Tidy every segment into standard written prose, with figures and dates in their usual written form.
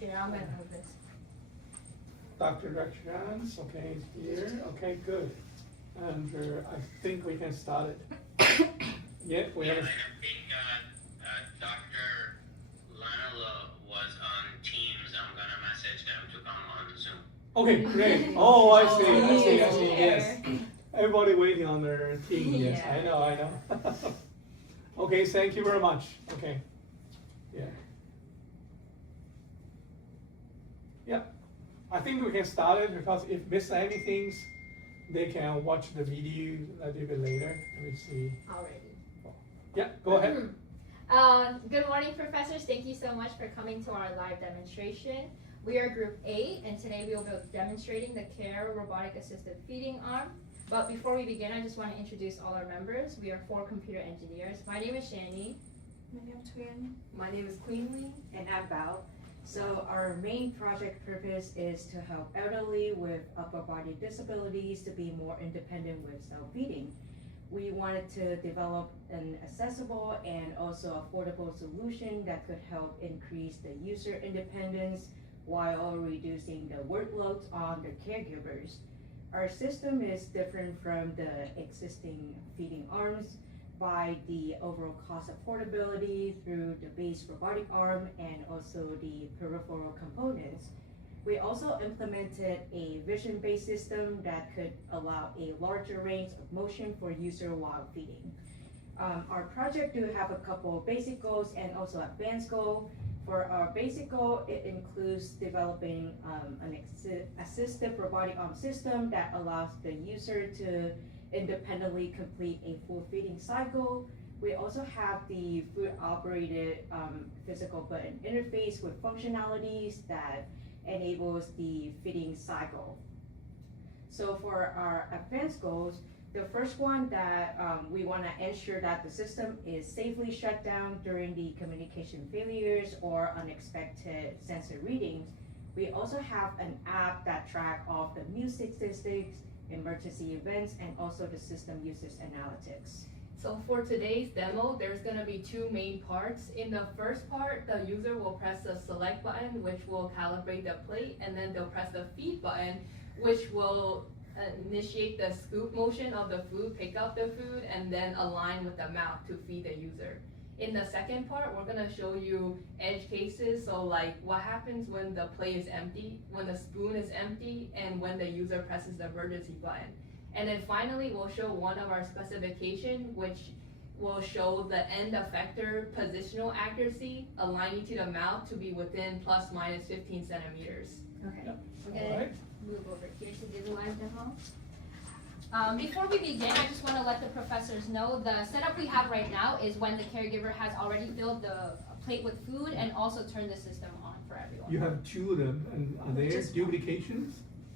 Here, I'm gonna move this. Dr. Rachans, okay, is here. Okay, good. And I think we can start it. Yeah, we have. I think Dr. Lanela was on Teams. I'm gonna message them to come on Zoom. Okay, great. Oh, I see, I see, I Oh, see, yes. Everybody waiting on their team, yes, Yeah. I know. Okay, thank you very much, okay. Yeah. Yeah, I think we can start it because if miss anything, they can watch the video a little bit later. Let me see. Already. Yeah, go ahead. Good morning, professors. Thank you so much for coming to our live demonstration. We are Group A, and today we will be demonstrating the CARE robotic assisted feeding arm. But before we begin, I just want to introduce all our members. We are 4 computer engineers. My name is Shani. My name is Twin. My name is Queenly. And I'm Bao. So our main project purpose is to help elderly with upper body disabilities to be more independent with self-feeding. We wanted to develop an accessible and also affordable solution that could help increase the user independence while reducing the workloads on the caregivers. Our system is different from the existing feeding arms by the overall cost affordability through the base robotic arm and also the peripheral components. We also implemented a vision-based system that could allow a larger range of motion for user while feeding. Our project do have a couple of basic goals and also advanced goal. For our basic goal, it includes developing an assistive robotic arm system that allows the user to independently complete a full feeding cycle. We also have the food operated physical button interface with functionalities that enables the feeding cycle. So for our advanced goals, the first one that we want to ensure that the system is safely shut down during the communication failures or unexpected sensor readings. We also have an app that tracks all the meal statistics, emergency events, and also the system usage analytics. So for today's demo, there's gonna be 2 main parts. In the first part, the user will press the select button, which will calibrate the plate, and then they'll press the feed button, which will initiate the scoop motion of the food, pick up the food, and then align with the mouth to feed the user. In the second part, we're gonna show you edge cases, so like what happens when the plate is empty, when the spoon is empty, and when the user presses the emergency button. And then finally, we'll show one of our specifications, which will show the end effector positional accuracy aligning to the mouth to be within plus minus 15 centimeters. Okay. Yep. We're All gonna right. move over here to do the live demo. Before we begin, I just want to let the professors know the setup we have right now is when the caregiver has already filled the plate with food and also turned the system on for everyone. You have 2 of them, and are there Just duplications?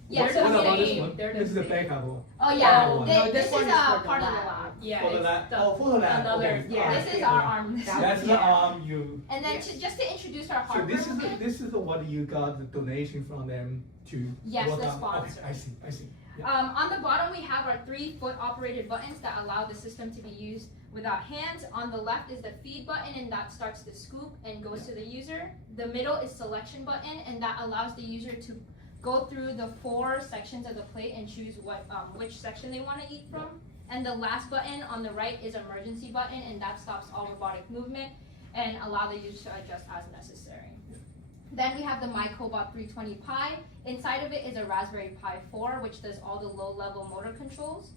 Yeah, They're What the about this same. one? They're the This is the same. backup one. Oh yeah, Oh, thi- no, this this is one is for the part of the lab. lab. Yeah, For the it's lab, the- oh, for the lab, another- okay. yeah. Alright. This is our arm. That's the arm you, And then Yes. just to introduce our so hardware. this is, again. this is the what you got the donation from them to Yes, work the on. sponsor. Okay, I see. Yeah. On the bottom, we have our 3 foot operated buttons that allow the system to be used without hands. On the left is the feed button, and that starts the scoop and goes to the user. The middle is selection button, and that allows the user to go through the 4 sections of the plate and choose which section they want to eat from. And the last button on the right is emergency button, and that stops all robotic movement and allow the user to adjust as necessary. Then we have the MyCobot 320 Pi. Inside of it is a Raspberry Pi 4, which does all the low-level motor controls.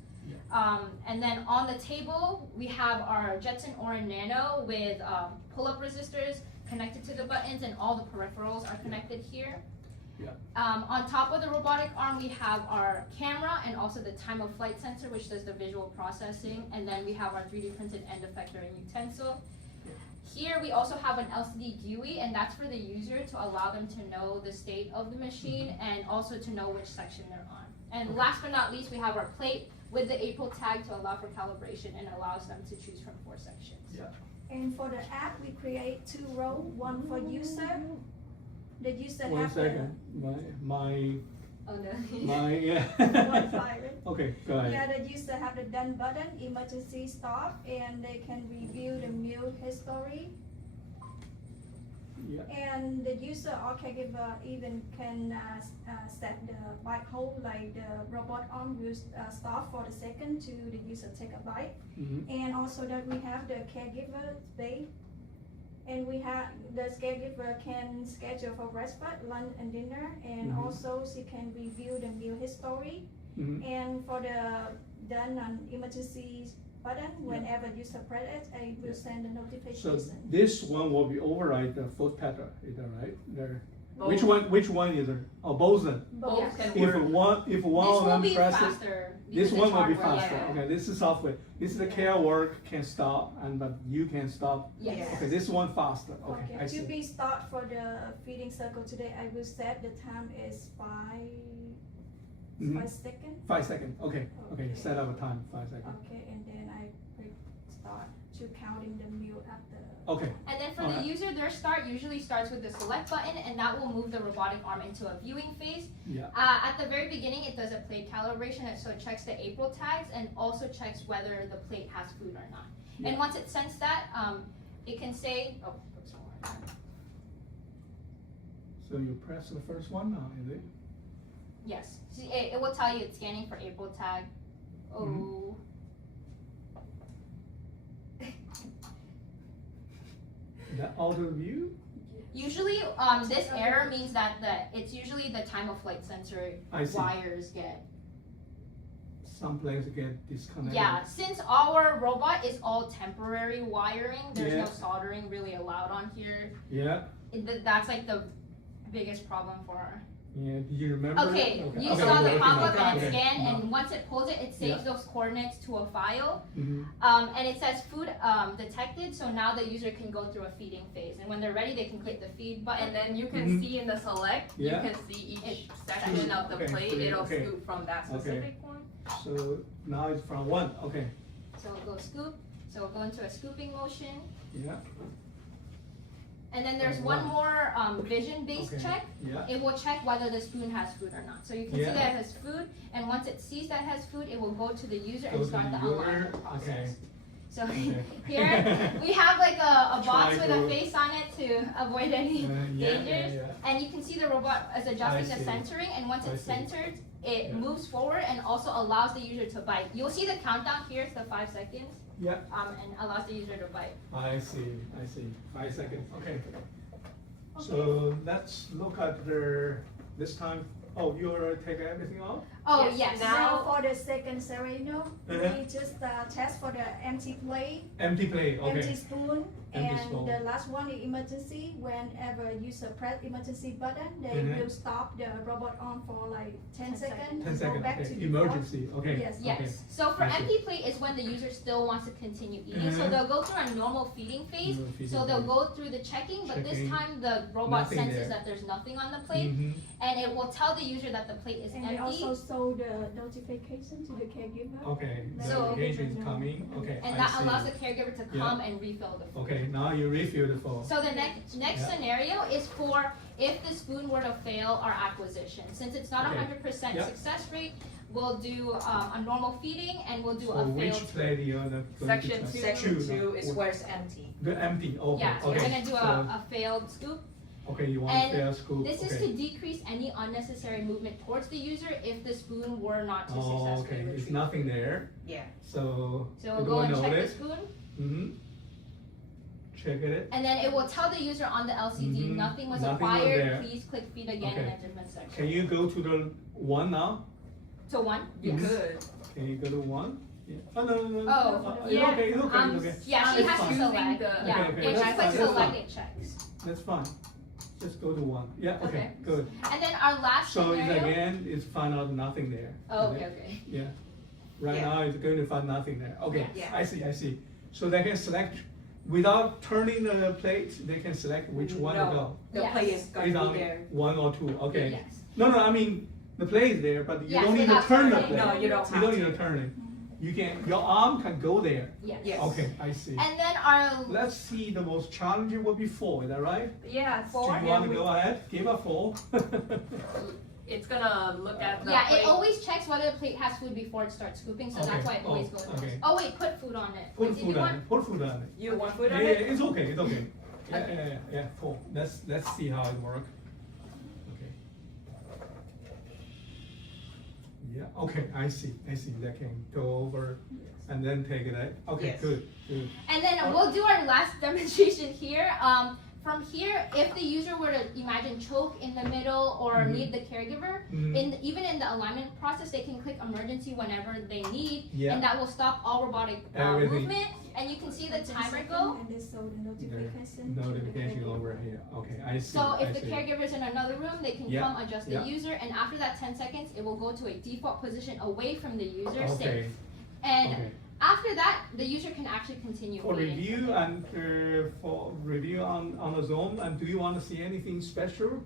And then on the table, we have our Jetson Orin Nano with pull-up resistors connected to the buttons, and all the peripherals are connected here. Yeah. On top of the robotic arm, we have our camera and also the time of flight sensor, which does the visual processing. And then we have our 3D printed end effector and utensil. Here we also have an LCD GUI, and that's for the user to allow them to know the state of the machine and also to know which section they're on. And last but not least, we have our plate with the April tag to allow for calibration and allows them to choose from 4 sections. Yeah. And for the app, we create 2 rows, one for user. The user One have second, my, Oh no. yeah. one file. Okay, go ahead. Yeah, the user have the done button, emergency stop, and they can review the meal history. Yeah. And the user or caregiver even can set the bite hold, like the robot arm will stop for a second to the user take a bite. Mhm. And also that we have the caregiver bay. And we have, the caregiver can schedule for respite, lunch and dinner, and Mhm. also she can review the meal history. Mhm. And for the done on emergency button, whenever user press it, it will send a So notification. this one will be override the foot pedal, is that right? There. Which Both. which one is it? Oh, both of them. Both. Yes. Can If work. one This of will them be presses, faster. this because one it's will be hardware, faster. yeah. Okay, this is software. This is the care work can stop, and but you can stop. Yes. Yeah. Okay, this one faster. Okay, I To see. be start for the feeding circle today, I will set the time is Mhm. 5 seconds. 5 seconds. Okay, okay. Set up a time. 5 seconds. Okay, and then I click start to counting the meal after. Okay. And then for Alright. the user, their start usually starts with the select button, and that will move the robotic arm into a viewing phase. Yeah. At the very beginning, it does a plate calibration, and so it checks the April tags and also checks whether the plate has food or not. Yeah. And once it sends that, it can say, oh, oops, one more time. So you press the first one now, is it? Yes, see, it will tell you it's scanning for April tag. Oh. Mm-hmm. That auto view? Usually, this error means that it's usually the time of flight sensor I see. wires get. Some planes get disconnected. Yeah, since our robot is all temporary wiring, there's Yeah. no soldering really allowed on here. Yeah. That's like the biggest problem for our. Yeah. Do you remember? Okay, that? you Okay, saw the okay, pop-up okay, and okay. it scanned, No. and once it pulls it, it saves Yeah. those coordinates to a file. Mhm. And it says food detected, so now the user can go through a feeding phase. And when they're ready, they can click the feed button. And then you can Mhm. see in the select, Yeah. you can see each section of the Okay, plate, okay, it'll okay. scoop from that Okay. specific one. So now it's from one. Okay. So we'll go scoop, so we'll go into a scooping motion. Yeah. And then there's From one one. more vision-based Okay. check. Yeah. It will check whether the spoon has food or not. So you can Yeah. see that it has food, and once it sees that it has food, it will go to the user Go and to start the the user. alignment process. Okay. So Okay. here we have like a box Try with a to- face on it to avoid any Yeah, dangers. yeah. And you can see the robot is adjusting I the see. centering, and once I it's see. centered, it Yeah. moves forward and also allows the user to bite. You'll see the countdown here, it's the 5 seconds, Yeah. and allows the user to bite. I see. 5 seconds. Okay. So let's look at this time. Oh, you already take everything off? Oh, Yes, yes. Now for the second scenario, Uh-huh. we just test for the empty plate, Empty plate. empty Okay. spoon, Empty and spoon. the last one is emergency. Whenever user press emergency button, they Mhm. will stop the robot arm for like 10 10 seconds. 10 and go seconds. back Okay. to default. Emergency. Okay. Yes. Yes. Okay. So for I see. empty plate is when the user still wants to continue eating. So Mhm. they'll go through a normal feeding phase. Normal feeding So they'll phase. go through the checking, but this Checking. time the robot Nothing senses there. that there's nothing on the plate, Mhm. and it will tell the user that the plate is And they empty. also show the notification to the caregiver. Okay. So- Notification is coming. Okay. And I that see. allows the caregiver to Yeah. come and refill the food. Okay. Now you refill the food. So the next Yeah. scenario is for if the spoon were to fail our acquisition. Since it's not Okay. 100% Yeah. success rate, we'll do a normal feeding and we'll do So a which failed. plate you're going Section to two. check? Section Two, 2 is no? where it's empty. The empty. Okay. Yeah, so okay. we're gonna do So- a failed scoop. Okay, you want And fair scoop. This is okay. to decrease any unnecessary movement towards the user if the spoon were not to Oh, successfully okay. retrieve. It's nothing there. Yeah. So. So we'll go and check the notice. spoon, Mm-hmm. Check it. and then it will tell the user on the LCD Mhm. nothing was Nothing was acquired. there. Please click feed again in Okay. a different section. Can you go to the one now? So one. You Mhm. could. Can you go to one? Yeah. Oh no no no. Oh, no. It's yeah. okay. It's okay. It's okay. Yeah, she It's has to fine. select. The- Yeah, Okay, okay, when that's she fine, clicks that's select, fine. it checks. That's fine. Just go to one. Yeah. Okay. Okay. Good. And then our last So it's scenario. again, it's find out nothing there. Oh, Is okay, it? okay. Yeah. Right Yeah. now, it's going to find nothing there. Okay. Yeah. I see. I see. So they can select without turning the plate. They can select which one to No. go. The Yes. plate is gonna It's be only there. one or two. Okay. Yes. No, no. I mean, the plate is there, but you Yes, don't need to without turn the turning. plate. No, you don't You have don't need to. to turn it. You can. Your arm can go there. Yes. Yes. Okay. I see. And then our Let's see. The most challenging would be 4. Is that right? Yeah, Do Four? you want to go ahead? Give a 4. it's gonna look at the yeah, plate. it always checks whether the plate has food before it starts scooping, so Okay. that's why it always Oh, goes okay. first. Oh wait, put food on it. Put Wait, did food you on want? it. Put food on it. You want food Yeah, on yeah, it? it's okay. It's okay. Yeah, cool. Let's see how it works. Okay. Yeah, okay, I see. That can go over and then take it out. Okay, Yes. good. And then we'll do our last demonstration here. From here, if the user were to imagine choke in the middle or Mhm. need the caregiver, Mhm. even in the alignment process, they can click emergency whenever they need, Yeah. and that will stop all robotic Everything. movement. And you can see the 10 timer seconds, go. and they show the notification. to the Notification caregiver. over here. Okay, I see. So if I the see. caregiver's in another room, they can Yeah, come adjust the yeah. user, and after that 10 seconds, it will go to a default position away from the user, Okay, safe. And okay. after that, the user can actually continue For feeding. review and for review on the Zoom, and do you want to see anything special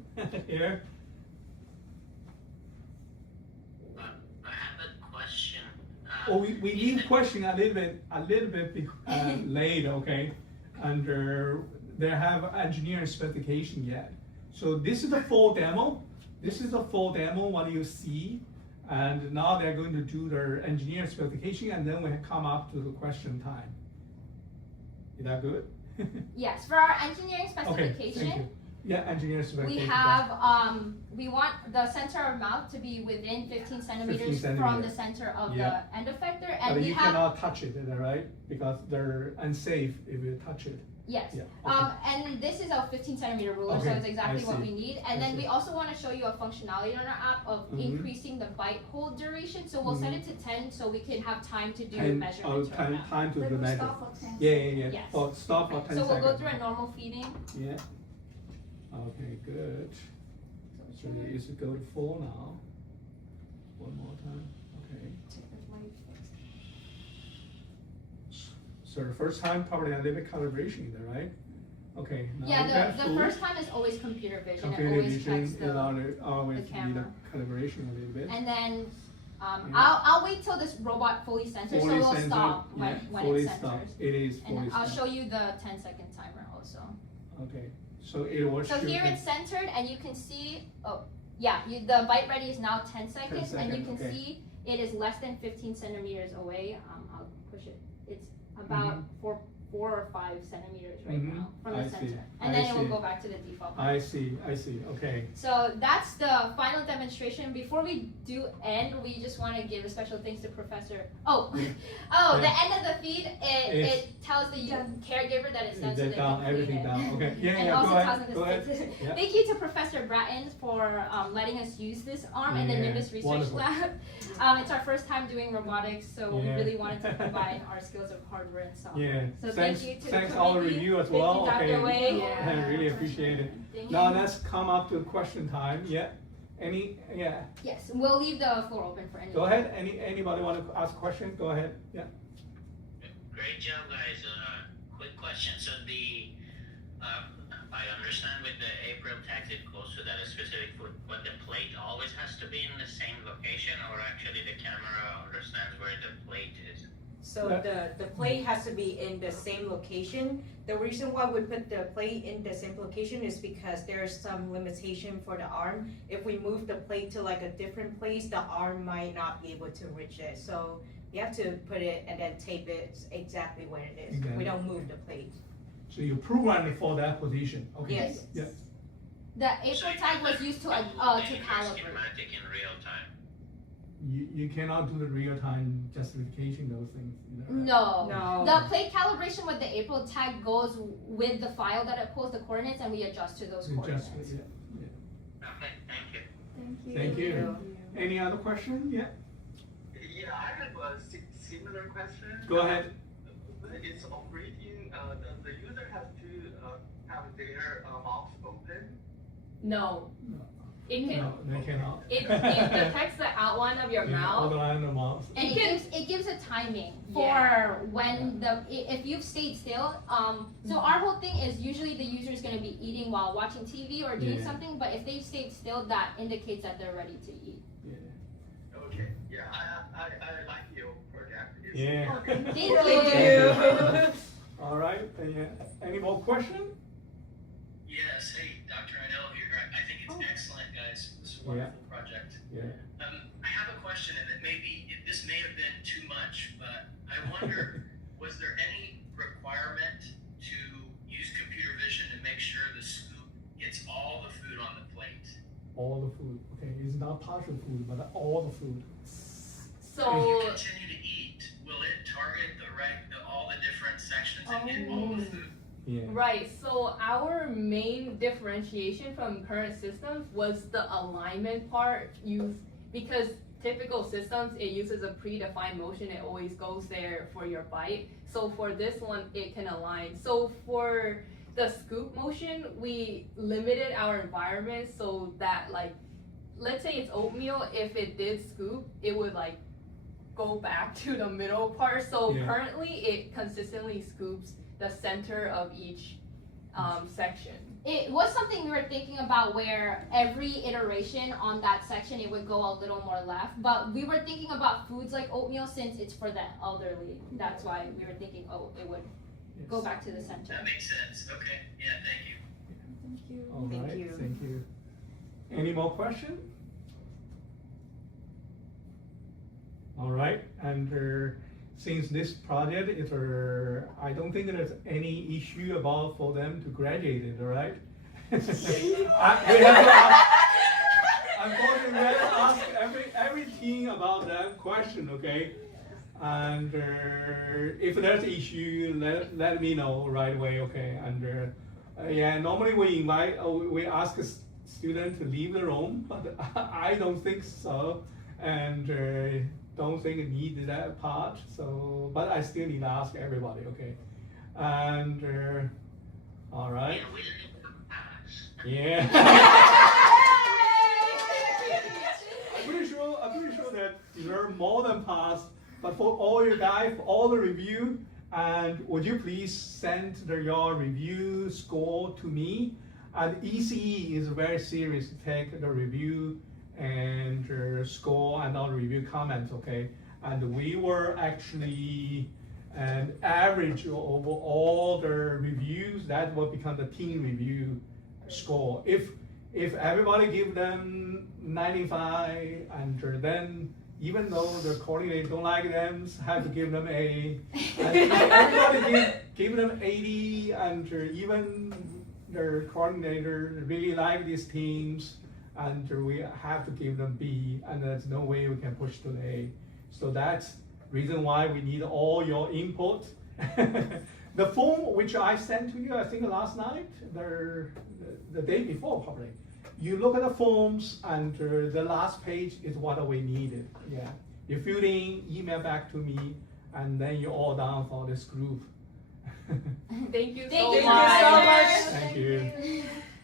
here? I have a question. Oh, we need a question a little bit late, okay? And they have engineering specification yet. So this is the full demo. What you see. And now they're going to do their engineering specification, and then we come up to the question time. Is that good? Yes, for our engineering Okay, thank specification, you. Yeah, engineering we specification. have, we want the center of mouth to be within 15 centimeters from the centimeters. center of Yeah. the end effector, and But we you have, cannot touch it, is that right? Because they're unsafe if you touch it. yes. Yeah. Okay. And this is a 15 centimeter ruler, so Okay, it's exactly I what see. we need. I And then see. we also want to show you a functionality on our app of Mhm. increasing the bite hold duration. So we'll set it to 10 so we can have time to do And measurements right now. time to They the will measure. stop for 10 Yeah. Yes. Oh, stop for 10 So seconds. we'll go through a normal feeding. Yeah. Okay, good. So you should go to full now. One more time. Okay. So the first time probably a little bit calibration there, right? Okay. Now we Yeah, got the full. first time is always computer vision. It Computer always vision checks in the. order always the need a camera. calibration a little bit. And then Yeah. I'll wait till this robot fully centers, so Fully it'll centered, stop yeah, when fully it stop. centers. It is fully And I'll stopped. show you the 10-second timer also. Okay, so it will So shoot here the- it's centered, and you can see, the bite ready is now 10 seconds, and you can seconds, okay. see it is less than 15 centimeters away. I'll push it. It's about 4 or 5 centimeters right Mhm. now from I the see. center, I and then it will see. go back to the default. I see, okay. So that's the final demonstration. Before we do end, we just want to give a special thanks to Professor. Oh, Yeah. the Yeah. end of the feed, It's- it tells the caregiver that it's done, so Is they that down, can everything clean it. down, okay, yeah, And yeah, also go tells ahead, them go ahead. to Yeah. Thank you to Professor Bratton for letting us use this arm in the Yeah, Nimbus Research wonderful. Lab. It's our first time doing robotics, so we Yeah. really wanted to combine our skills of hardware and software. Yeah, So thanks, thank you to thanks the all the committee. review as Thank well, you, Dr. okay. Wei. Yeah. I really appreciate it. Thank Now you. let's come up to question time, yeah, yeah, Yes, we'll leave the floor open for any. go ahead, anybody want to ask a question, go ahead, yeah. Great job, guys. Quick question. So I understand with the April tags it goes to that specific foot, but the plate always has to be in the same location, or actually the camera understands where the plate is? So Yeah. the plate has to be in the same location. The reason why we put the plate in the same location is because there's some limitation for the arm. If we move the plate to like a different place, the arm might not be able to reach it. So you have to put it and then tape it exactly where it is. Okay. We don't move the plate. So you program it for that position, okay? Yes. Yeah, The April tag was used to calibrate. Schematic in real time. you cannot do the real-time justification, those things. Is that right? No. No. The plate calibration with the April tag goes with the file that it pulls the coordinates, and we adjust to those You coordinates. just- yeah. Okay, thank you. Thank you. Any other question? Yeah, Yeah, I have a similar question. go ahead. When it's operating, does the user have to have their mouth open? No. It can, No, they cannot. it detects the outline of your Yeah, mouth. outline the mouth. And it gives a timing for Yeah. when if you've stayed still. So our whole thing is usually the user is going to be eating while watching TV or doing Yeah. something, but if they've stayed still, that indicates that they're ready to eat. Yeah. Okay, yeah, I like your project. It's Yeah. Thank Really you. do. All right, any more question? Yes, hey, Dr. Idell here. I think it's excellent, guys. This is a wonderful project. Yeah. I have a question, and this may have been too much, but I wonder, was there any requirement to use computer vision to all the food. Okay, it's not partial food, but all the food. So Continue to eat. Will it target all the different sections and get all the food? Yeah. right, so our main differentiation from current systems was the alignment part used because typical systems it uses a predefined motion, it always goes there for your bite. So for this one it can align. So for the scoop motion, we limited our environment so that like let's say it's oatmeal, if it did scoop, it would like go back to the middle part. So Yeah. currently it consistently scoops the center of each section. It was something we were thinking about where every iteration on that section it would go a little more left, but we were thinking about foods like oatmeal since it's for the elderly. That's why we were thinking, oh, it would go Yes. back to the center. That makes sense. Okay. Yeah, thank you. Thank you. All Thank right, you. thank you. Any more questions? All right, and since this project is, I don't think there's any issue about for them to graduate it, all right? We have to ask, unfortunately, we have to ask every team about that question, okay? And if there's issue, let me know right away, okay? And yeah, normally we ask a student to leave the room, but I don't think so, and don't think it needs that part. So, but I still need to ask everybody, okay? And all right, Yeah, we didn't pass. yeah. I'm pretty sure that you're more than passed. But for all you guys, for all the review, and would you please send your review score to me? And ECE is very serious to take the review and score and all the review comments, okay? And we were actually an average over all the reviews. That will become the team review score. If everybody give them 95, and then even though the coordinator don't like them, have to give them A. And if everybody give them 80, and even the coordinator really like these teams, and we have to give them B, and there's no way we can push to the A. So that's reason why we need all your input. The form which I sent to you, I think last night, the day before probably. You look at the forms, and the last page is what we needed. Yeah, you fill in, email back to me, and then you're all done for this group. Thank you Thank so you much. so much. Thank you.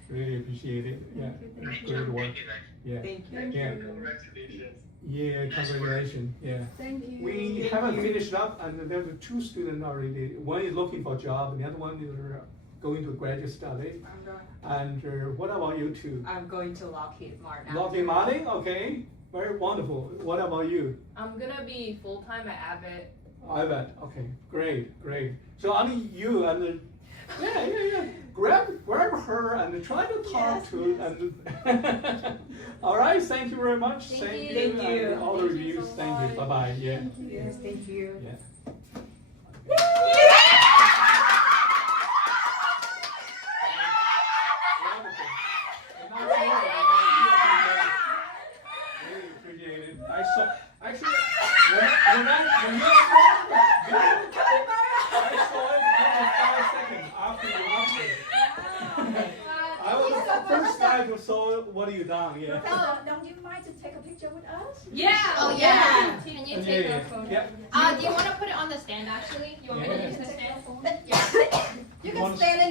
Really appreciate it. Yeah, Great great job. work. Thank you, guys. Yeah, Thank you. Thank Yeah. you. Congratulations. yeah. Congratulations. Yeah. Thank you. We haven't finished up, and there's two students already. One is looking for a job, and the other one is going to graduate study. I'm going. And what about you two? I'm going to Lockheed Martin. Lockheed Martin, okay, very wonderful. What about you? I'm gonna be full time at Abbott. I bet. Okay, great. So only you and yeah. Grab her and try to talk Yes, to yes. and. All right. Thank you very much. Thank you. Thank you. And all the Thank you reviews. so Thank you. much. Bye bye. Yeah. Thank you. Yes, thank you. Yeah. Wonderful. And now it's over. Really appreciate it. I saw actually when you I saw it for 5 seconds after you watched it. I was the first guy who saw what you done. Yeah. Professor, don't you mind to take a picture with us? Yeah. Oh yeah. Can you take Yeah. a photo? Yeah. Do you want to put it on the stand actually? You want me to Yeah. use the stand? You You can wanna- stand